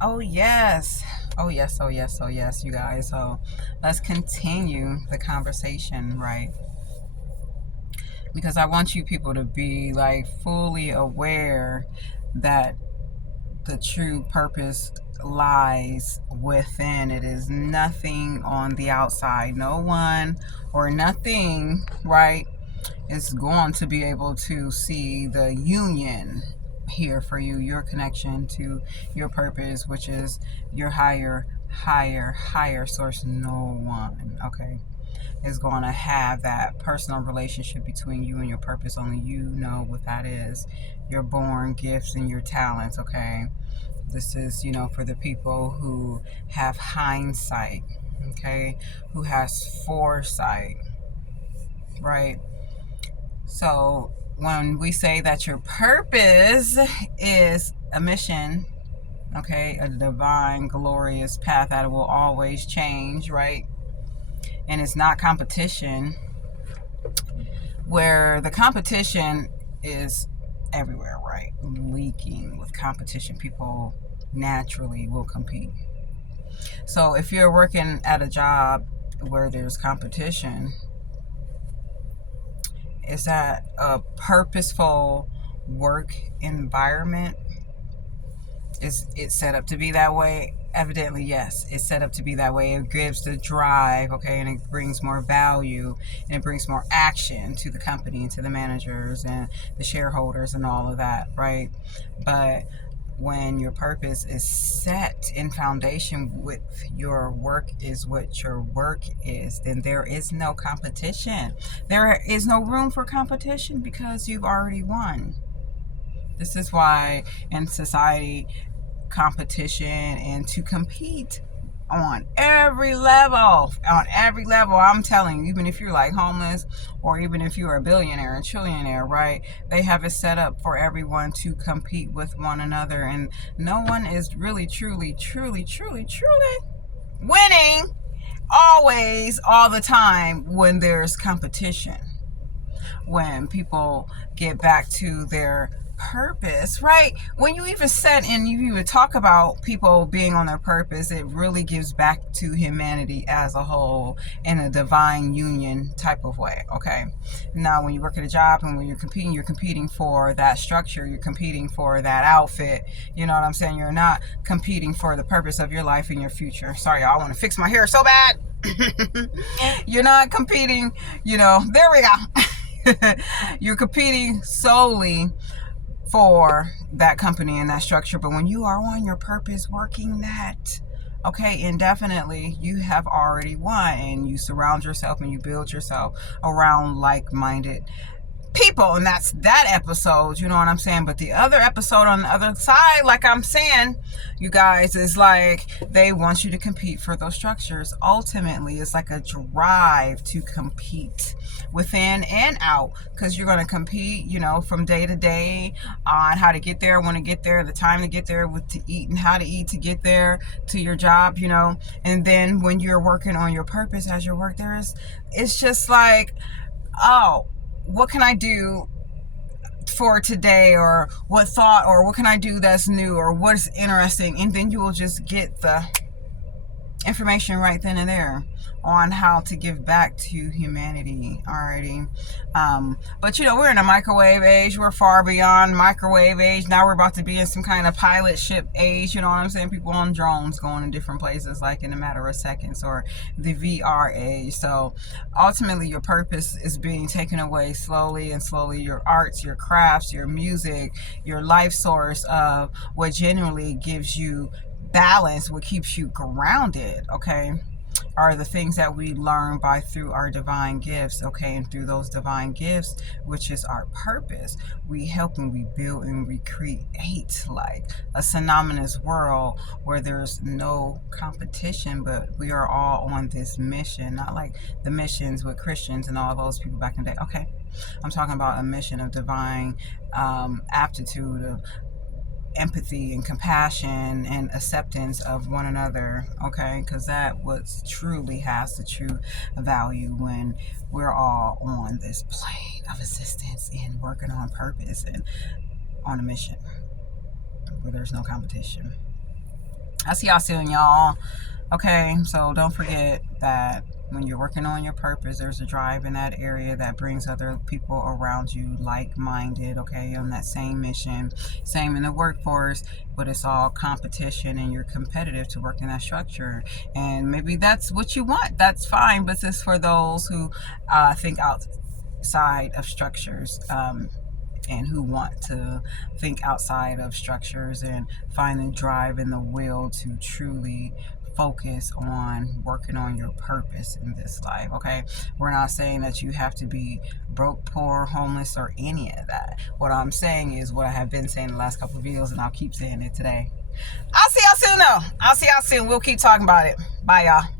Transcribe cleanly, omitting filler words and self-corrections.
Oh, yes. Oh, yes. Oh, yes. Oh, yes, you guys. So let's continue the conversation, right? Because I want you people to be like fully aware that the true purpose lies within. It is nothing on the outside. No one or nothing, right, is going to be able to see the union here for you, your connection to your purpose, which is your higher source. No one, okay, is going to have that personal relationship between you and your purpose. Only you know what that is. Your born gifts and your talents, okay? This is, for the people who have hindsight, okay? Who has foresight, right? So when we say that your purpose is a mission, okay, a divine, glorious path that will always change, right? And it's not competition, where the competition is everywhere, right? Leaking with competition. People naturally will compete. So if you're working at a job where there's competition, is that a purposeful work environment? Is it set up to be that way? Evidently, yes. It's set up to be that way. It gives the drive, okay, and it brings more value and it brings more action to the company and to the managers and the shareholders and all of that, right? But when your purpose is set in foundation with your work is what your work is, then there is no competition. There is no room for competition because you've already won. This is why in society, competition and to compete on every level, I'm telling you, even if you're like homeless or even if you're a billionaire and trillionaire, right, they have it set up for everyone to compete with one another, and no one is really truly winning always all the time when there's competition. When people get back to their purpose, right? When you even said and you even talk about people being on their purpose, it really gives back to humanity as a whole in a divine union type of way, okay? Now, when you work at a job and when you're competing for that structure, you're competing for that outfit, you know what I'm saying? You're not competing for the purpose of your life and your future. Sorry, y'all, I want to fix my hair so bad. You're not competing, there we go. You're competing solely for that company and that structure. But when you are on your purpose, working that, okay, indefinitely, you have already won, and you surround yourself and you build yourself around like-minded people, and that's that episode, you know what I'm saying? But the other episode on the other side, like I'm saying, you guys, is like they want you to compete for those structures. Ultimately, it's like a drive to compete within and out, because you're going to compete, from day to day on how to get there, when to get there, the time to get there, what to eat and how to eat to get there to your job, and then when you're working on your purpose as your work, it's just like, oh, what can I do for today, or what thought, or what can I do that's new, or what's interesting, and then you will just get the information right then and there on how to give back to humanity already. But we're in a microwave age. We're far beyond microwave age. Now we're about to be in some kind of pilot ship age, you know what I'm saying? People on drones going in different places like in a matter of seconds, or the VR age. So ultimately your purpose is being taken away slowly and slowly. Your arts, your crafts, your music, your life source of what genuinely gives you balance, what keeps you grounded, okay, are the things that we learn through our divine gifts, okay? And through those divine gifts, which is our purpose, we help and we build and we create like a synonymous world where there's no competition, but we are all on this mission. Not like the missions with Christians and all those people back in the day, okay? I'm talking about a mission of divine aptitude, of empathy and compassion and acceptance of one another, okay? Because that what truly has the true value when we're all on this plane of existence and working on purpose and on a mission where there's no competition. I see y'all soon, y'all. Okay, so don't forget that when you're working on your purpose, there's a drive in that area that brings other people around you like-minded, okay, on that same mission. Same in the workforce, but it's all competition and you're competitive to work in that structure. And maybe that's what you want. That's fine, but this is for those who think outside of structures. And who want to think outside of structures and find the drive and the will to truly focus on working on your purpose in this life. Okay, we're not saying that you have to be broke, poor, homeless, or any of that. What I'm saying is what I have been saying the last couple of videos, and I'll keep saying it today. I'll see y'all soon though. I'll see y'all soon. We'll keep talking about it. Bye, y'all.